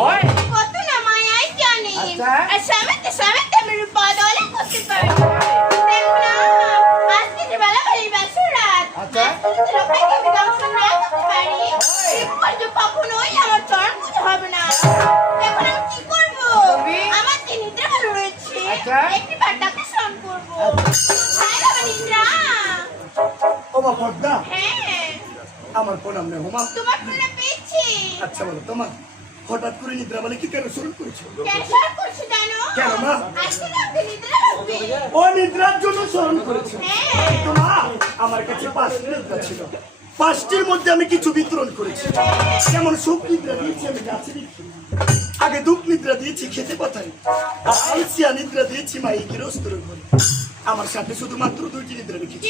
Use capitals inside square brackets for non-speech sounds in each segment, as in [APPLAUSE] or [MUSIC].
হয়। কত না মায়াই জানি। আচ্ছা। আর সামেতে সামেতে বদলে করতে পারি দেখো না আজকে যে বেলা বেলি বেসুর রাত। আচ্ছা। না করতে পারি। এরপর কখনোই আমার চরণ পুজো হবে না। এখন আমি কি করব? আমার যে নিদ্রা ভালো রয়েছে আচ্ছা। একটি করব। বাবা নিদ্রা। ও হ্যাঁ। আমার প্রণাম নেই হোমা তোমার ফোনে পেয়েছি। আচ্ছা বলো তোমার হঠাৎ করে নিদ্রা বলে কি কেন শুরু করেছ? কেন মা? ও নিদ্রার জন্য স্মরণ করেছ। হ্যাঁ। তো মা আমার কাছে পাঁচটি নিদ্রা ছিল। পাঁচটির মধ্যে আমি কিছু বিতরণ করেছি। যেমন সুখ নিদ্রা দিয়েছি আমি গাছে। আগে দুঃখ নিদ্রা দিয়েছি খেতে পাতাই আর আলসিয়া নিদ্রা দিয়েছি মা এই গৃহস্থর ঘরে। আমার সাথে শুধুমাত্র দুইটি নিদ্রা রেখেছি।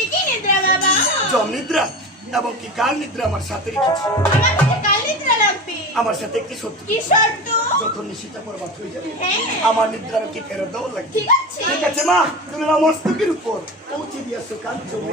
জম নিদ্রা এবং কি কাল নিদ্রা আমার সাথে রেখেছি? আমার কাছে কাল নিদ্রা লাগবে? আমার সাথে একটি সত্য কি শর্ত? যখন নিশিতা পর্বত হয়ে যাবে হ্যাঁ। আমার নিদ্রা কি ফেরত দেওয়া লাগবে। ঠিক আছে। ঠিক মা তুমি আমার মস্তকের উপর পৌঁছে দিয়েছ কাঞ্চনে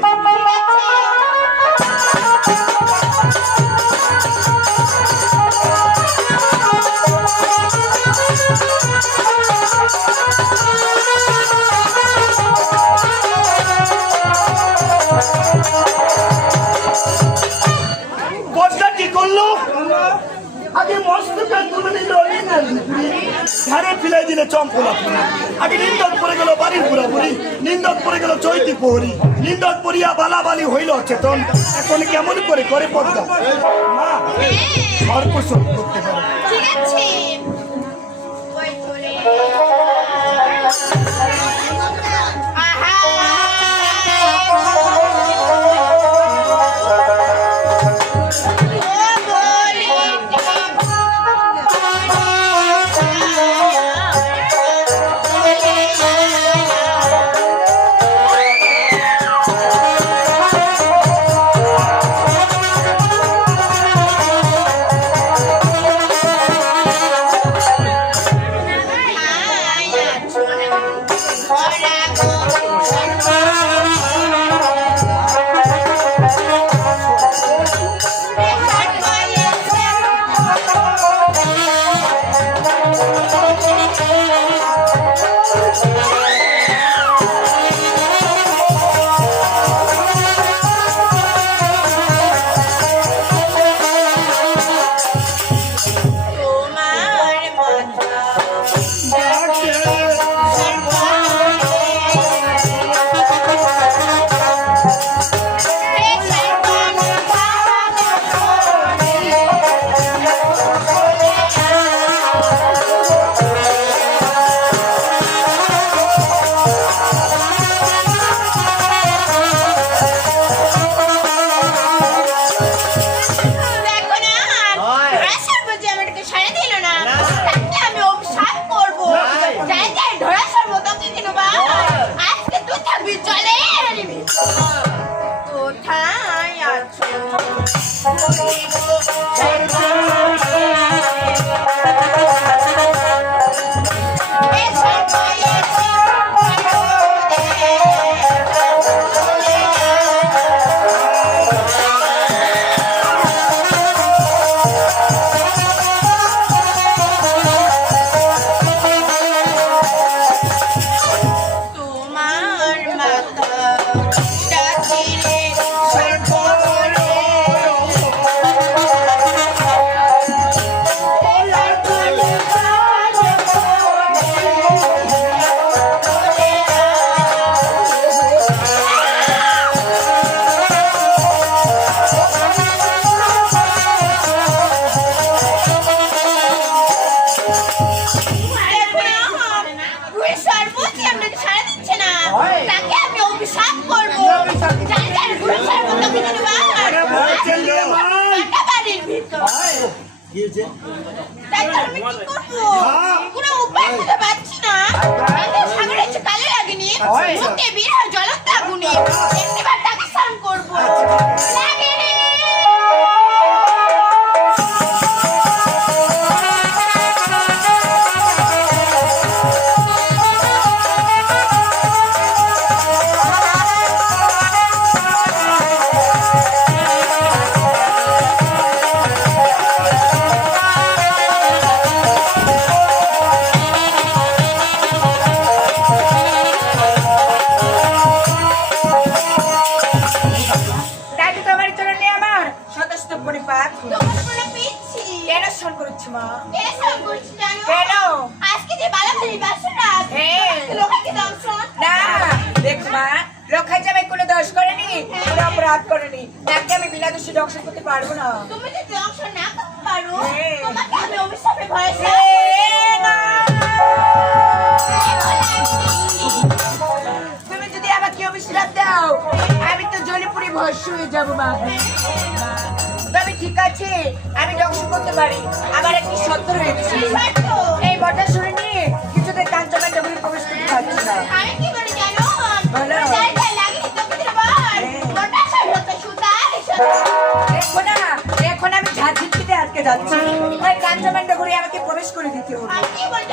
গেল নিন্দন পড়িয়া বালাবালি হইল চেতন এখন কেমন করে করে পদ্মা মা হ্যাঁ করতে পারে। ঠিক আছে। Thank you. আমি কি করব? কোনো উপায় খুঁজে পাচ্ছি না। সাগরে কালে লাগেনি। মুখে জ্বলন্ত আগুনে। একটিবার তাকে স্নান করব। লাগেনি করছ মা জানো কেন? আজকে যে বালাবালি বাসনা হ্যাঁ। লোকাকে না দেখ মা রক্ষা যাবে কোনো দোষ করেনি কোনো অপরাধ করেনি তাকে আমি বিনা দোষে করতে পারব না তুমি যদি দংশন না করতে পারো হ্যাঁ। তোমাকে আমি অভিশাপে ভরসা না। তুমি যদি আমাকে অভিশ্রাপ দাও আমি তো জলে পুরে ভস্য হয়ে যাব মা মা, তবে ঠিক আছে আমি দংশন করতে পারি। আমার একটি সত্য রয়েছে। এই বটা শুনে নিয়ে কিছুতে কাঞ্চনটা বলে প্রবেশ করতে পারছি না। আমি হ্যাঁ। এখন আমি ঝাঁঝিটিতে আটকে যাচ্ছি। ওই ঘুরে আমাকে প্রবেশ করে দিতে হবে। আমি কি বলি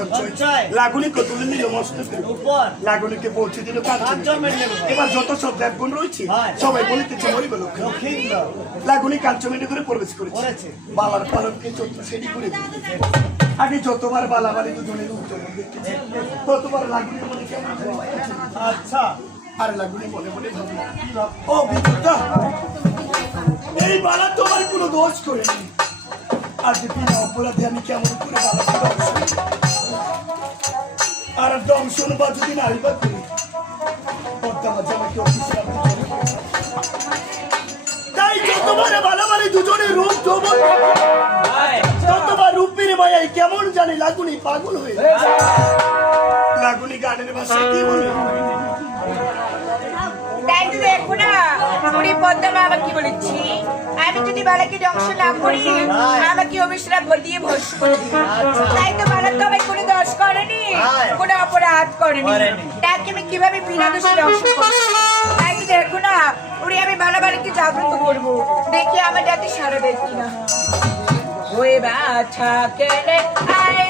সঞ্চয়। লাগুনি কো তুলে নিল মস্তকে লাগুনিকে পৌঁছে দিল। এবার যত সব দেবগুণ রয়েছে। সবাই বলিতেছে মরিব লক্ষ্য লাগুনি কাঞ্চমেন্টে করে প্রবেশ করেছে। বালার পালনকে চোদ্দ সেটি করে আগে যতবার বালা বাড়ি দুজনের দেখেছে ততবার লাগুনি মনে কেমন আচ্ছা। আর লাগুনি মনে মনে ও বিদ্যুৎটা এই বালা তোমার কোনো দোষ করেনি। আজ বিনা অপরাধে আমি কেমন করে দংশন আর দংশন শুনবা যদি না আইবা তুমি পর্দা মাঝে আমাকে অফিসে তাই যতবার ভালোবারে দুজনে রূপ যৌবন ততবার রূপের মায়াই কেমন জানি লাগুনি পাগল হয়ে লাগুনি গানের ভাষায় কি বলে তো দেখো না? পুরি পদ্মা আমাকে বলেছি। আমি যদি বালাকে ধ্বংস না করি আমাকে অভিশ্রাপ দিয়ে ভস্ম করে তাই তো বালা তো আমায় কোনো দোষ করেনি কোনো অপরাধ করেনি। তাকে আমি কীভাবে বিনা দোষে ধ্বংস করব? তাই তো দেখো না আমি বালা বালাকে জাগ্রত করব। দেখি আমার যাতে সারা দেখি না ওই বাছা কেনে আইনু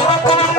¡Gracias!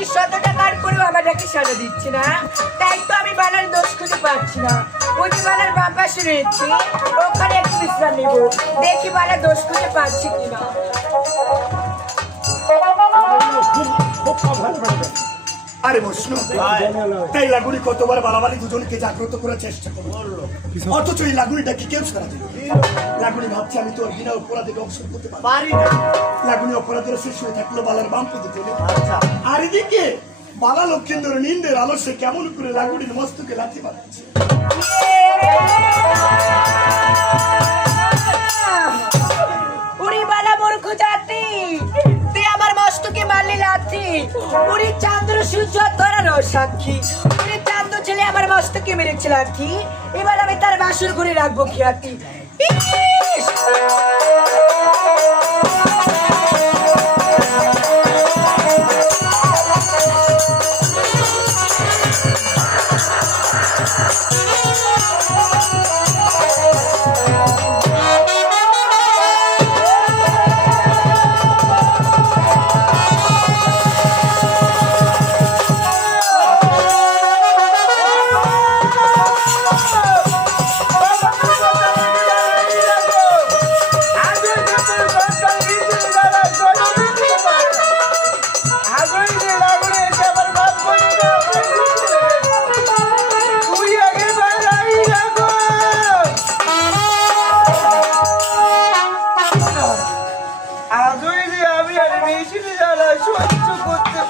আমি শত টাকার পরেও আমার ডাকে সাজা দিচ্ছে না? তাই তো আমি বানার দোষ খুঁজে পাচ্ছি না। ওই বানার বাপাস রয়েছে, ওখানে একটু বিশ্রাম নেব। দেখি বানার দোষ খুঁজে পাচ্ছি কিনা। খুব খুব আরে বসনো তাই লাগুনি কতবার বালাবালি দুজনকে জাগ্রত করার চেষ্টা করল অথচ এই লাগুনিটা কি কেউ ছাড়া দিল লাগুনি ভাবছে আমি তোর বিনা অপরাধে দংশন করতে পারি লাগুনি অপরাধের শেষ হয়ে থাকল বালার বাম পদে চলে। আচ্ছা। আর এদিকে বালা লক্ষ্মীন্দর নিন্দের আলস্যে কেমন করে লাগুনির মস্তকে লাথি মারছে। সূর্য ধরানো সাক্ষী। উড়ি চান্দ্র ছেলে আমার মস্তকে মেরেছে লাথি এবার আমি তার বাসুর ঘুরে রাখব খিয়াতি।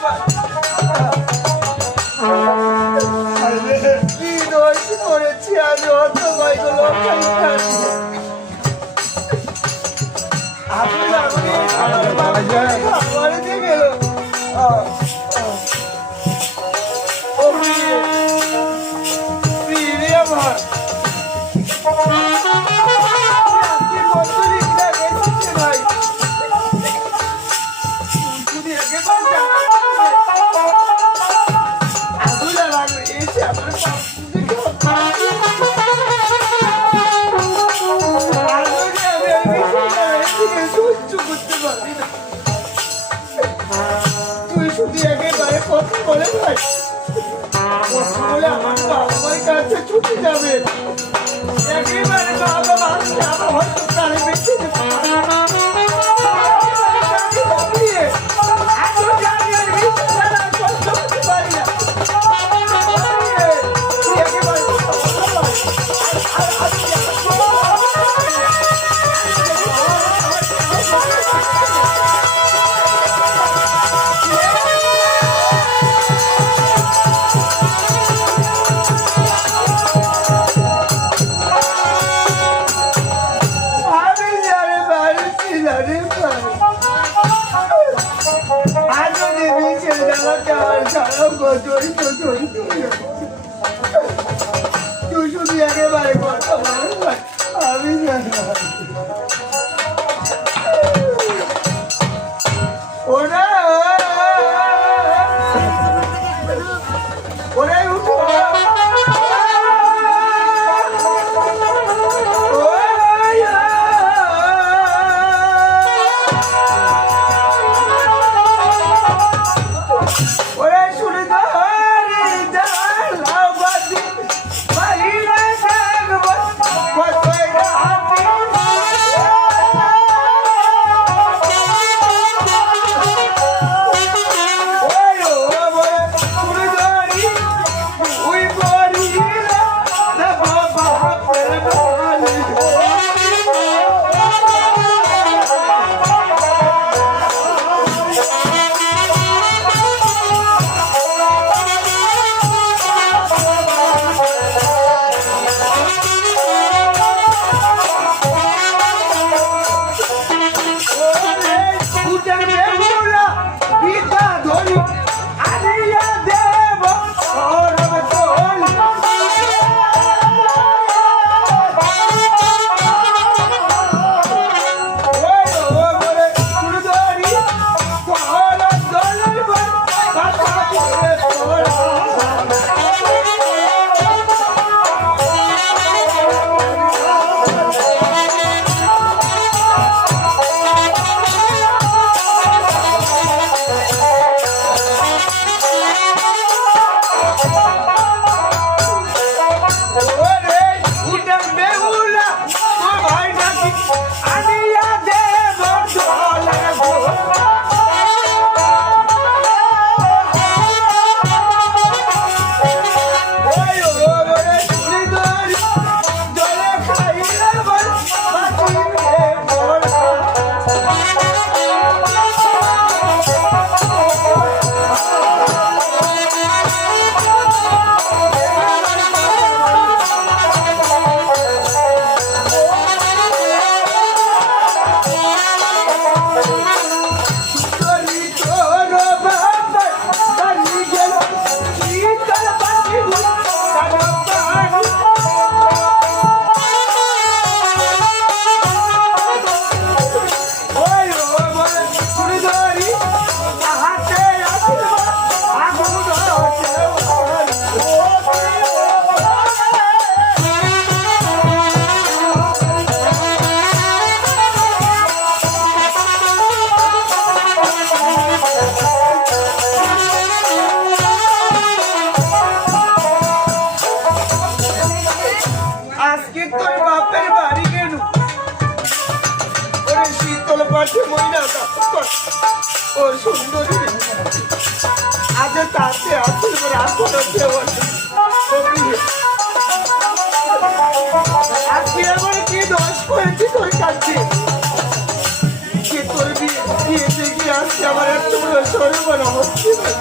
করতে লাগবে [LAUGHS] ওরা আজকে তোর বাপের বাড়ি গেল ওরে শীতল পাঠে মহিলা ও সুন্দরী। আজ তাতে আসল করে দেওয়া আজকে আমার কি দোষ করেছি তোর কাছে? তোর বিয়ে বিয়েতে গিয়ে আসছে আমার এত বড় সর্বনা হচ্ছে না?